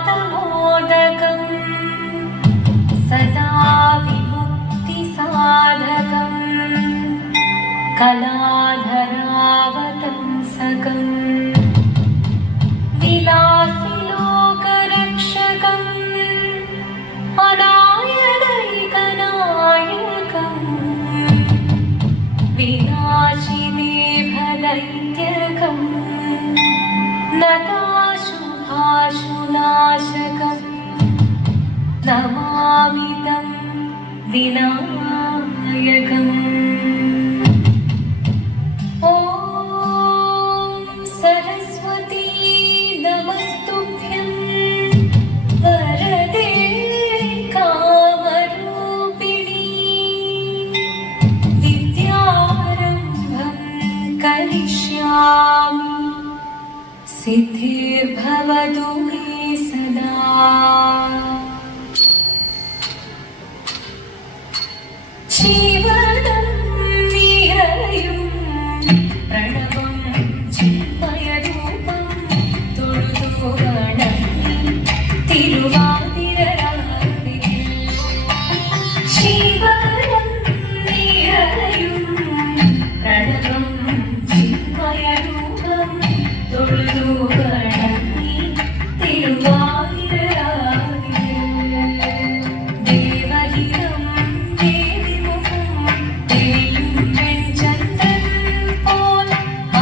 सदात्मोदकं सदा विमुक्तिसाधकं कलाधरावतंसकं विलासिलोकरक्षकं अनायदैकनायकं विनाशिदेभदैत्यकं नताशुभाशुनाशकं नमामि तं विनायकम्। ॐ सरस्वती नमस्तुभ्यं वरदे कामरूपिणी विद्यारम्भं करिष्यामि सिद्धिर्भवतु मे सदा। जीवनं निरयुं प्रणवं चिन्मयरूपं തൊഴുതു വണങ്ങി തിരുവാതിരരാവിൽ ജീവനം നിറയും പ്രണവം ചിന്മയരൂപം തൊഴുതു വണങ്ങി തിരുവാതിരരാവിൽ ദേവഹിതം ദേവിമുഖം തെളിയും വെൺചന്ദ്രൻ പോൽ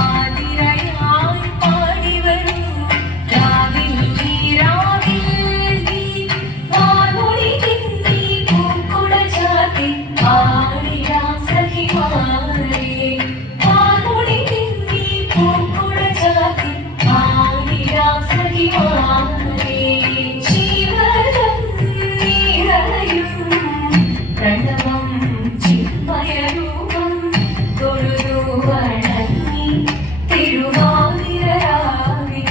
ആതിരയായി പാടിവരൂ രാവിൽ നീ വാർമൊഴി തിന്നി പൂക്കുട ചാത്തി ആടിരാം സഖിമാരേ വാർമൊഴി തിന്നി പൂക്കുട ചാത്തി ആടിരാം സഖിമാരേ ജീവനം നിറയും പ്രണവം ചിന്മയരൂപം തൊഴുതു വണങ്ങി തിരുവാതിരരാവിൽ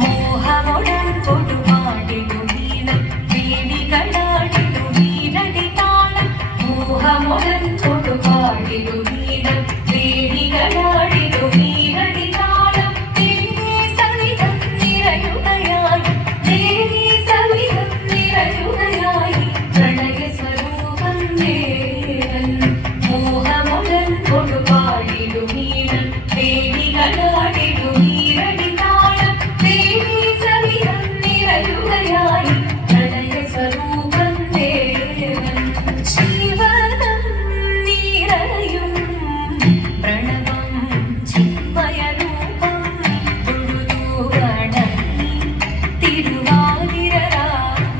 മോഹമുടൻ കൊടുപാടിടും വീണം വേണികളാടിടും വീരടി താളം മോഹമുടൻ കൊടുപാടിടും വീണം വേണികളാടിടും വീരടി താളം ദേവി സവിധം നിറയുകയായി ദേവി സവിധം നിറയുകയായി പ്രണയ സ്വരൂപം ദേവൻ മോഹമുടൻ കൊടുപാടിടും വീണം വേണികളാടിടും വീരടി താളം ദേവി സവിധം നിറയുകയായി പ്രണയ സ്വരൂപം ദേവൻ ജീവനം നിറയും പ്രണവം ചിന്മയരൂപം തൊഴുതു വണങ്ങി തിരുവാതിരരാവിൽ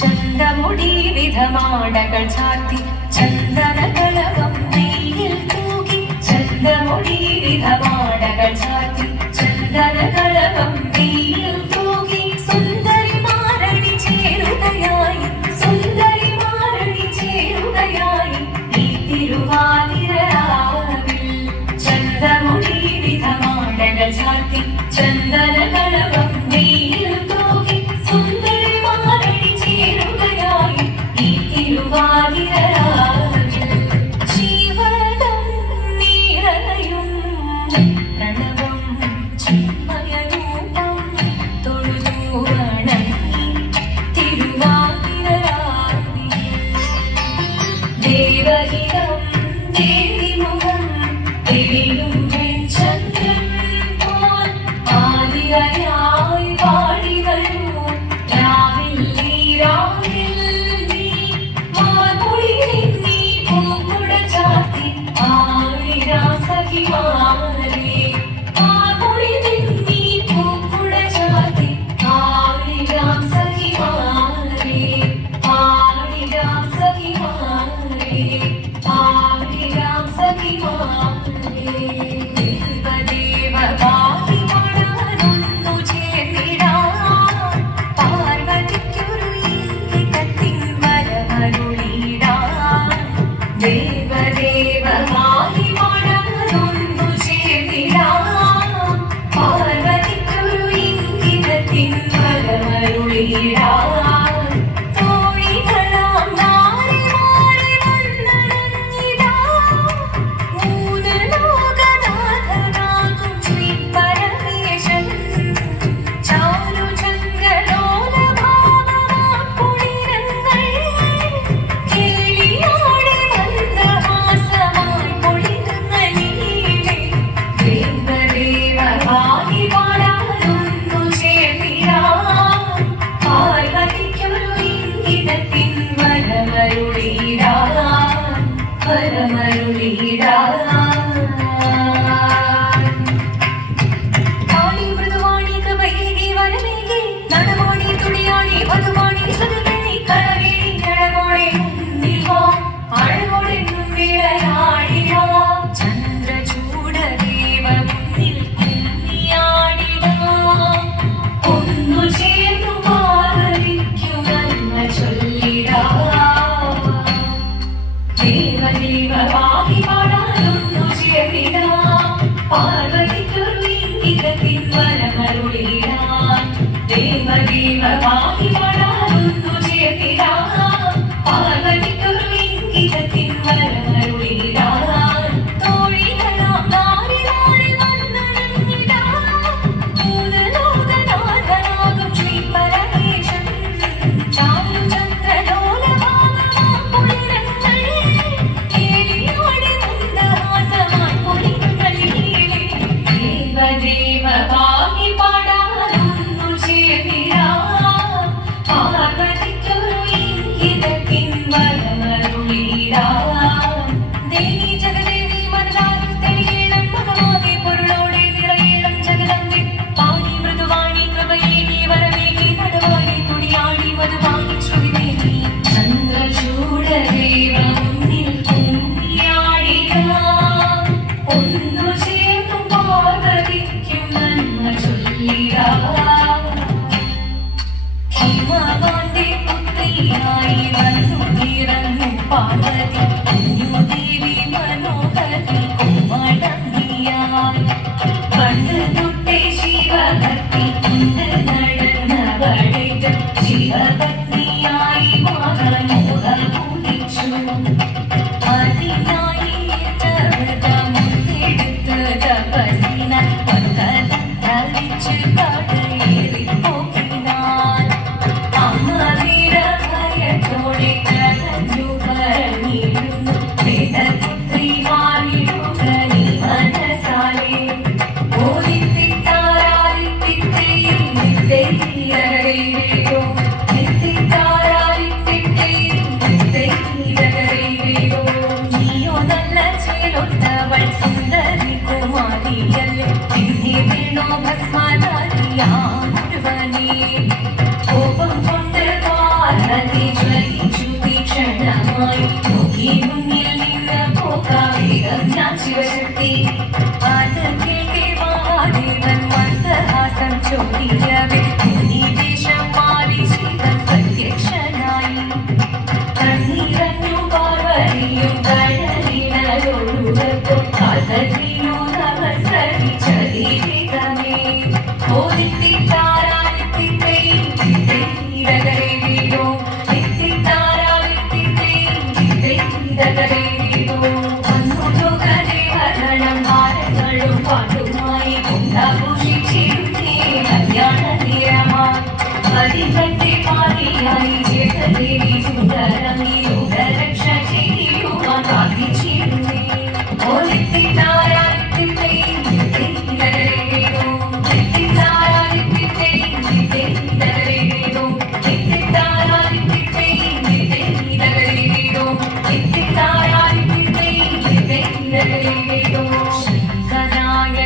ചന്തമുടി വിധമാടകൾ ചാർത്തി ചന്ദനകളകം നെയ്യിൽ തൂകി ചന്തമുടി വിധമാടകൾ ചാർത്തി ചന്ദനകളകം നെയ്യിൽ തൂകി സുന്ദരിമാരണി ചേരുകയായി സുന്ദരിമാരണി ചേരുകയായി ഈ തിരുവാതിരരാവിൽ ചന്തമുടി വിധമാടകൾ ചാർത്തി ചന്ദനകളകം നെയ്യിൽ തൂകി സുന്ദരിമാരണി ചേരുകയായി ഈ തിരുവാതിരരാവിൽ ജീവനം നിറയും പ്രണവം ചിന്മയരൂപം തൊഴുതു വണങ്ങി തിരുവാതിരരാവിൽ ദേവഹിതം ദേവിമുഖം തെളിയും വെൺചന്ദ്രൻ പോൽ ആതിരയായി പാടിവരൂ രാവിൽ നീ വാർമൊഴി തിന്നി പൂക്കുട ചാത്തി ആടിരാം സഖിമാരേ വാർമൊഴി തിന്നി പൂക്കുട ചാത്തി ആടിരാം സഖിമാരേ ആടിരാം സഖിമാരേ ആടിരാം സഖിമാരേ ദേവദേവ പാതി പാടാനൊന്നു വന്നു നിറഞ്ഞു പാർവതി കുഞ്ഞുദേവി മനോഹരി കോമളങ്ങിയായി പണ്ട് തൊട്ടേ ശിവഭക്തി കൊണ്ട് നടന്നവളേത് ശിവപത്നിയായി മാറാൻ മോഹമുദിച്ചു അതിനായി വ്രതമുണ്ടെടുത്ത് തപസ്സിനാൽ ധരിച്ച് കടയേറിപ്പോക്കിനാൻ അമ്മ വീരഭയത്തോടെ കരഞ്ഞു പറഞ്ഞിരുന്നു വേദപുത്രി മാറിടുക നീ മനസാലെ നീയോ നല്ല ചേലൊത്തവൾ സുന്ദരി കുമാരിയല്ലേ പിന്നെ വീണോ ഭസ്മനാരിയാമുഴുവനേ കോപം കൊണ്ട് പാർവതി ജ്വലിച്ചു തീക്ഷണമായി നോക്കി മുന്നിൽ നിന്ന് പോകാവേഗം ഞാൻ ശിവശക്തി അത് കേൾക്കെ മഹാദേവൻ മന്ദഹാസം ചോദിക്കവേ മുനിവേഷം മാറി ശിവൻ പ്രത്യക്ഷനായി കണ്ണീരഞ്ഞു പാർവതിയും കടലിനൊഴുകത്തോ കാൽക്കീനു നമസ്കരിച്ചതിവേഗമേ പാട്ടുമായി കൊണ്ടാഘോഷിച്ചിരുന്നേ കല്യാണ പാലിയായി ജഗദേവി സുന്ദരമീ ലോകരക്ഷ ചെയ്യുവാൻ പ്രാർത്ഥിച്ചിരുന്നേ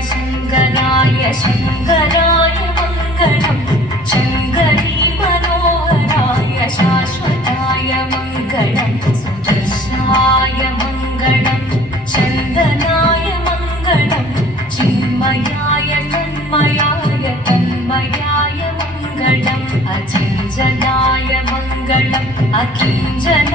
ശങ്കരായ ശങ്കരായ മംഗളം ശങ്കരീ മനോഹരായ ശാശ്വതായ മംഗളം സുദർശനായ മംഗളം ചന്ദനായ മംഗളം ചിന്മയായ സന്മയായ തന്മയായ മംഗളം അചഞ്ചലായ മംഗളം അകിഞ്ചന